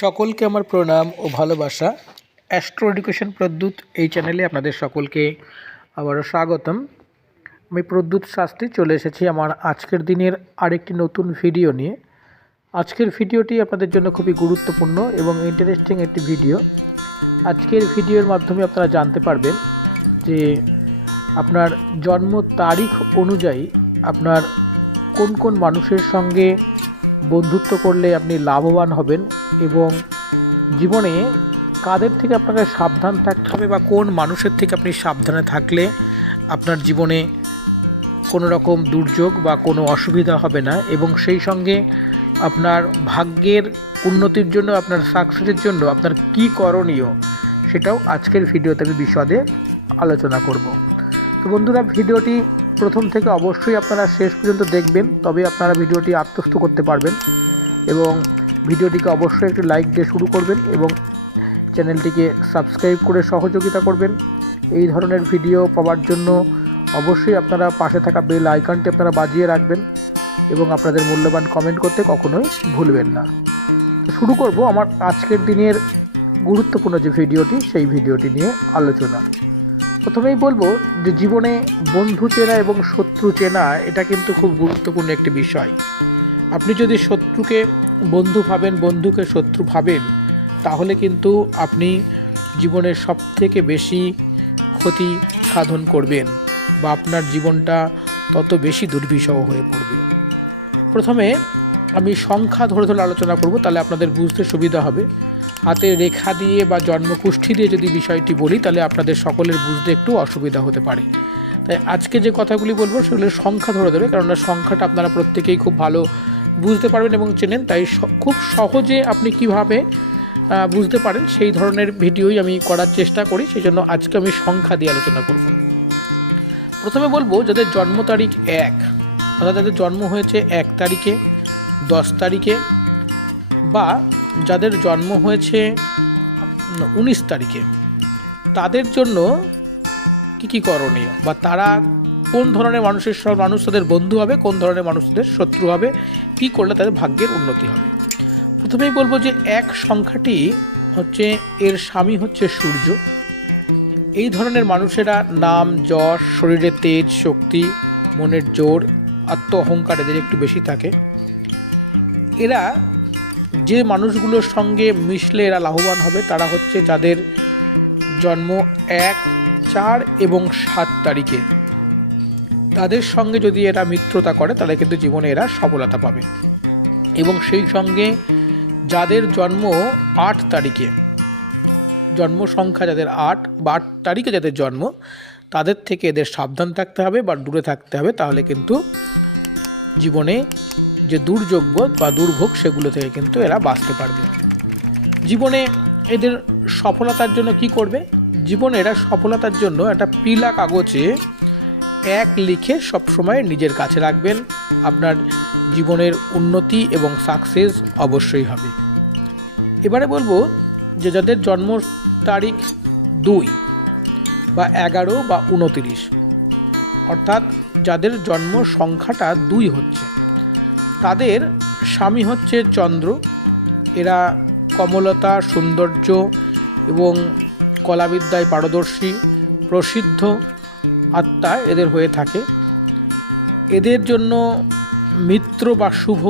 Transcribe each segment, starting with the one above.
সকলকে আমার প্রণাম ও ভালোবাসা। অ্যাস্ট্রো এডুকেশন প্রদ্যুৎ এই চ্যানেলে আপনাদের সকলকে আবারও স্বাগতম। আমি প্রদ্যুৎ শাস্ত্রী চলে এসেছি আমার আজকের দিনের আরেকটি নতুন ভিডিও নিয়ে। আজকের ভিডিওটি আপনাদের জন্য খুবই গুরুত্বপূর্ণ এবং ইন্টারেস্টিং একটি ভিডিও। আজকের ভিডিওর মাধ্যমে আপনারা জানতে পারবেন যে আপনার জন্ম তারিখ অনুযায়ী আপনার কোন কোন মানুষের সঙ্গে বন্ধুত্ব করলে আপনি লাভবান হবেন এবং জীবনে কাদের থেকে আপনাকে সাবধান থাকতে হবে বা কোন মানুষের থেকে আপনি সাবধানে থাকলে আপনার জীবনে কোনো রকম দুর্যোগ বা কোনো অসুবিধা হবে না এবং সেই সঙ্গে আপনার ভাগ্যের উন্নতির জন্য আপনার সাকসেসের জন্য আপনার কী করণীয় সেটাও আজকের ভিডিওতে আমি বিশদে আলোচনা করব। তো বন্ধুরা, ভিডিওটি প্রথম থেকে অবশ্যই আপনারা শেষ পর্যন্ত দেখবেন, তবে আপনারা ভিডিওটি আত্মস্থ করতে পারবেন এবং ভিডিওটিকে অবশ্যই একটি লাইক দিয়ে শুরু করবেন এবং চ্যানেলটিকে সাবস্ক্রাইব করে সহযোগিতা করবেন। এই ধরনের ভিডিও পাওয়ার জন্য অবশ্যই আপনারা পাশে থাকা বেল আইকনটি আপনারা বাজিয়ে রাখবেন এবং আপনাদের মূল্যবান কমেন্ট করতে কখনোই ভুলবেন না। তো শুরু করব আমার আজকের দিনের গুরুত্বপূর্ণ যে ভিডিওটি, সেই ভিডিওটি নিয়ে আলোচনা। প্রথমেই বলবো যে জীবনে বন্ধু চেনা এবং শত্রু চেনা এটা কিন্তু খুব গুরুত্বপূর্ণ একটি বিষয়। আপনি যদি শত্রুকে বন্ধু ভাবেন, বন্ধুকে শত্রু ভাবেন, তাহলে কিন্তু আপনি জীবনের সবথেকে বেশি ক্ষতি সাধন করবেন বা আপনার জীবনটা তত বেশি দুর্বিষহ হয়ে পড়বে। প্রথমে আমি সংখ্যা ধরে ধরে আলোচনা করব, তাহলে আপনাদের বুঝতে সুবিধা হবে। হাতে রেখা দিয়ে বা জন্মকুষ্ঠী দিয়ে যদি বিষয়টি বলি তাহলে আপনাদের সকলের বুঝতে একটু অসুবিধা হতে পারে। তাই আজকে যে কথাগুলি বলবো সেগুলো সংখ্যা ধরে ধরে, কারণ সংখ্যাটা আপনারা প্রত্যেকেই খুব ভালো বুঝতে পারবেন এবং চেনেন, তাই খুব সহজে আপনি কিভাবে বুঝতে পারেন সেই ধরনের ভিডিওই আমি করার চেষ্টা করি। সেই জন্য আজকে আমি সংখ্যা দিয়ে আলোচনা করব। প্রথমে বলবো যাদের জন্ম তারিখ 1, অর্থাৎ যাদের জন্ম হয়েছে 1 তারিখে, 10 তারিখে বা যাদের জন্ম হয়েছে 19 তারিখে, তাদের জন্য কী করণীয় বা তারা কোন ধরনের মানুষ তাদের বন্ধু হবে, কোন ধরনের মানুষ তাদের শত্রু হবে, কী করলে তাদের ভাগ্যের উন্নতি হবে। প্রথমেই বলবো যে 1 সংখ্যাটি হচ্ছে, এর স্বামী হচ্ছে সূর্য। এই ধরনের মানুষেরা নাম, যশ, শরীরে তেজ, শক্তি, মনের জোর, আত্ম অহংকার এদের একটু বেশি থাকে। এরা যে মানুষগুলোর সঙ্গে মিশলে এরা লাভবান হবে তারা হচ্ছে যাদের জন্ম 1, 4 এবং 7 তারিখে। তাদের সঙ্গে যদি এরা মিত্রতা করে তাহলে কিন্তু জীবনে এরা সফলতা পাবে। এবং সেই সঙ্গে যাদের জন্ম 8 তারিখে, জন্ম সংখ্যা যাদের 8 বা 8 তারিখে যাদের জন্ম, তাদের থেকে এদের সাবধান থাকতে হবে বা দূরে থাকতে হবে, তাহলে কিন্তু জীবনে যে দুর্যোগ বা দুর্ভোগ সেগুলো থেকে কিন্তু এরা বাঁচতে পারবে। জীবনে এদের সফলতার জন্য কি করবে? জীবনে এরা সফলতার জন্য একটা পিলা কাগজে 1 লিখে সবসময় নিজের কাছে রাখবেন। আপনার জীবনের উন্নতি এবং সাকসেস অবশ্যই হবে। এবারে বলবো যে যাদের জন্ম তারিখ 2 বা 11 বা 29, অর্থাৎ যাদের জন্ম সংখ্যাটা 2 হচ্ছে, তাদের স্বামী হচ্ছে চন্দ্র। এরা কমলতা, সৌন্দর্য এবং কলাবিদ্যায় পারদর্শী, প্রসিদ্ধ আত্মা এদের হয়ে থাকে। এদের জন্য মিত্র বা শুভ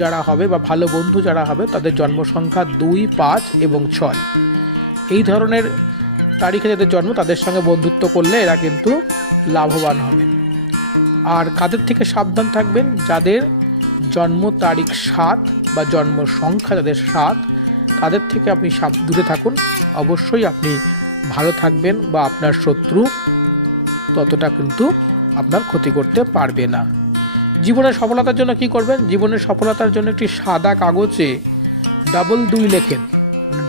যারা হবে বা ভালো বন্ধু যারা হবে তাদের জন্ম সংখ্যা 2, 5 এবং 6। এই ধরনের তারিখে যাদের জন্ম তাদের সঙ্গে বন্ধুত্ব করলে এরা কিন্তু লাভবান হবেন। আর কাদের থেকে সাবধান থাকবেন? যাদের জন্ম তারিখ 7 বা জন্ম সংখ্যা যাদের 7, তাদের থেকে আপনি দূরে থাকুন। অবশ্যই আপনি ভালো থাকবেন বা আপনার শত্রু ততটা কিন্তু আপনার ক্ষতি করতে পারবে না। জীবনের সফলতার জন্য কি করবেন? জীবনের সফলতার জন্য একটি সাদা কাগজে 2 লেখেন,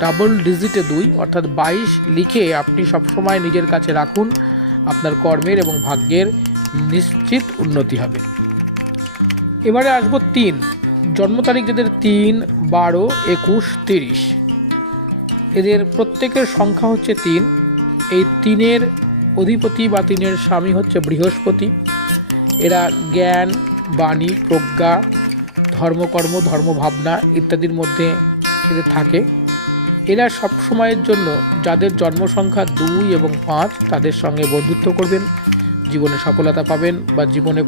ডাবল ডিজিটে 2 অর্থাৎ 22 লিখে আপনি সবসময় নিজের কাছে রাখুন। আপনার কর্মের এবং ভাগ্যের নিশ্চিত উন্নতি হবে। এবারে আসবো 3, জন্ম তারিখ যাদের 3, 12, 21, 30, এদের প্রত্যেকের সংখ্যা হচ্ছে 3। এই 3-এর অধিপতি বা 3-এর স্বামী হচ্ছে বৃহস্পতি। এরা জ্ঞান, বাণী, প্রজ্ঞা, ধর্মকর্ম, ধর্মভাবনা ইত্যাদির মধ্যে এদের থাকে। এরা সব সময়ের জন্য যাদের জন্ম সংখ্যা 2 এবং 5 তাদের সঙ্গে বন্ধুত্ব করবেন, জীবনে সফলতা পাবেন বা জীবনে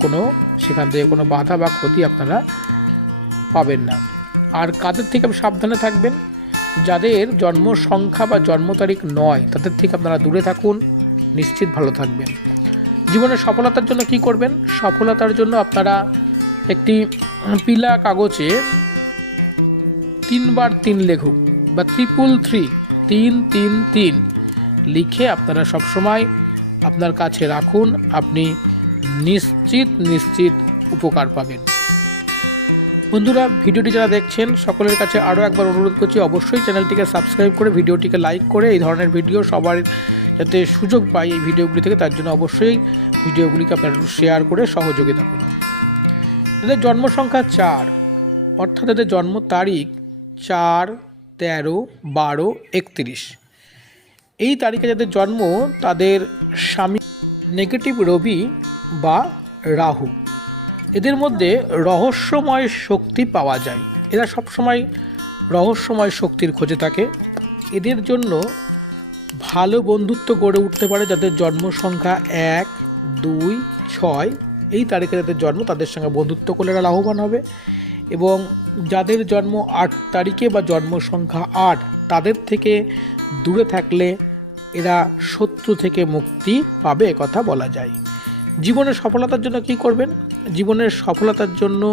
সেখান থেকে কোনো বাধা বা ক্ষতি আপনারা পাবেন না। আর কাদের থেকে সাবধানে থাকবেন, যাদের জন্ম সংখ্যা বা জন্ম তারিখ 9 তাদের থেকে আপনারা দূরে থাকুন, নিশ্চিত ভালো থাকবেন। জীবনের সফলতার জন্য কি করবেন? সফলতার জন্য আপনারা একটি পিলা কাগজে 3x3 লেখুন বা 333 333 লিখে আপনারা সবসময় আপনার কাছে রাখুন, আপনি নিশ্চিত উপকার পাবেন। বন্ধুরা, ভিডিওটি যারা দেখছেন সকলের কাছে আরও একবার অনুরোধ করছি, অবশ্যই চ্যানেলটিকে সাবস্ক্রাইব করে ভিডিওটিকে লাইক করে এই ধরনের ভিডিও সবার যাতে সুযোগ পায় এই ভিডিওগুলি থেকে, তার জন্য অবশ্যই ভিডিওগুলিকে আপনারা শেয়ার করে সহযোগিতা করুন। এদের জন্ম সংখ্যা 4 অর্থাৎ এদের জন্ম তারিখ 4, 13, 12, 31 এই তারিখে যাদের জন্ম তাদের স্বামী নেগেটিভ রবি বা রাহু। এদের মধ্যে রহস্যময় শক্তি পাওয়া যায়, এরা সবসময় রহস্যময় শক্তির খোঁজে থাকে। এদের জন্য ভালো বন্ধুত্ব গড়ে উঠতে পারে যাদের জন্ম সংখ্যা 1, 2, 6 এই তারিখে যাদের জন্ম তাদের সঙ্গে বন্ধুত্ব করলে এরা লাভবান হবে। এবং যাদের জন্ম 8 তারিখে বা জন্ম সংখ্যা 8 তাদের থেকে দূরে থাকলে এরা শত্রু থেকে মুক্তি পাবে কথা বলা যায়। জীবনের সফলতার জন্য কি করবেন? জীবনের সফলতার জন্য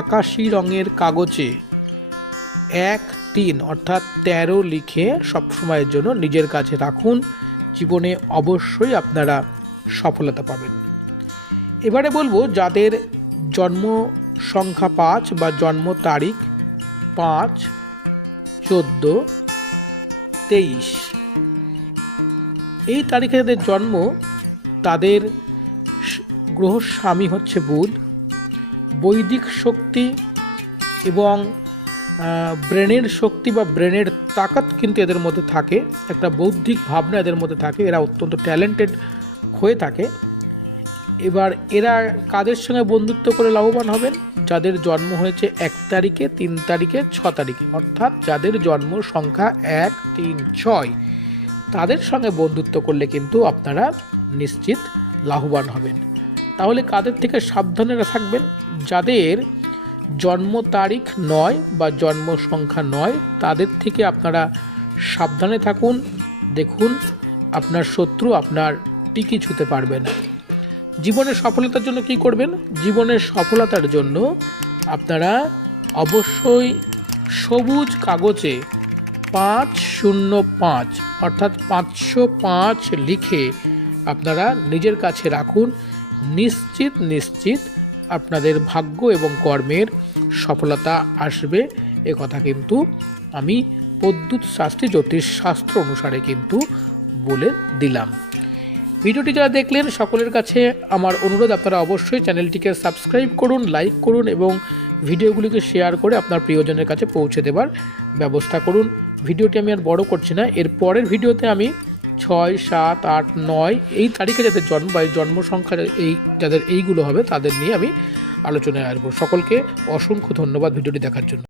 আকাশি রঙের কাগজে 1-3 অর্থাৎ 13 লিখে সবসময়ের জন্য নিজের কাছে রাখুন, জীবনে অবশ্যই আপনারা সফলতা পাবেন। এবারে বলবো যাদের জন্ম সংখ্যা 5 বা জন্ম তারিখ 5, 14, 23 এই তারিখে যাদের জন্ম তাদের গ্রহ স্বামী হচ্ছে বুধ। বৈদিক শক্তি এবং ব্রেনের শক্তি বা ব্রেনের তাকাত কিন্তু এদের মধ্যে থাকে, একটা বৌদ্ধিক ভাবনা এদের মধ্যে থাকে, এরা অত্যন্ত ট্যালেন্টেড হয়ে থাকে। এবার এরা কাদের সঙ্গে বন্ধুত্ব করে লাভবান হবেন? যাদের জন্ম হয়েছে 1 তারিখে, 3 তারিখে, 6 তারিখে অর্থাৎ যাদের জন্ম সংখ্যা 1, 3, 6 তাদের সঙ্গে বন্ধুত্ব করলে কিন্তু আপনারা নিশ্চিত লাভবান হবেন। তাহলে কাদের থেকে সাবধানে থাকবেন? যাদের জন্ম তারিখ 9 বা জন্ম সংখ্যা 9 তাদের থেকে আপনারা সাবধানে থাকুন। দেখুন আপনার শত্রু আপনার টিকি ছুঁতে পারবে না। জীবনের সফলতার জন্য কি করবেন? জীবনের সফলতার জন্য আপনারা অবশ্যই সবুজ কাগজে 505 অর্থাৎ 505 লিখে আপনারা নিজের কাছে রাখুন, নিশ্চিত আপনাদের ভাগ্য এবং কর্মের সফলতা আসবে। এ কথা কিন্তু আমি প্রদ্যুৎ শাস্ত্রী জ্যোতিষ শাস্ত্র অনুসারে কিন্তু বলে দিলাম। ভিডিওটি যারা দেখলেন সকলের কাছে আমার অনুরোধ, আপনারা অবশ্যই চ্যানেলটিকে সাবস্ক্রাইব করুন, লাইক করুন এবং ভিডিওগুলিকে শেয়ার করে আপনার প্রিয়জনের কাছে পৌঁছে দেবার ব্যবস্থা করুন। ভিডিওটি আমি আর বড় করছি না, এর পরের ভিডিওতে আমি 6, 7, 8, 9 এই তারিখে যাদের জন্ম বা জন্ম সংখ্যা যাদের এইগুলো হবে তাদের নিয়ে আমি আলোচনায় আসবো। সকলকে অসংখ্য ধন্যবাদ ভিডিওটি দেখার জন্য।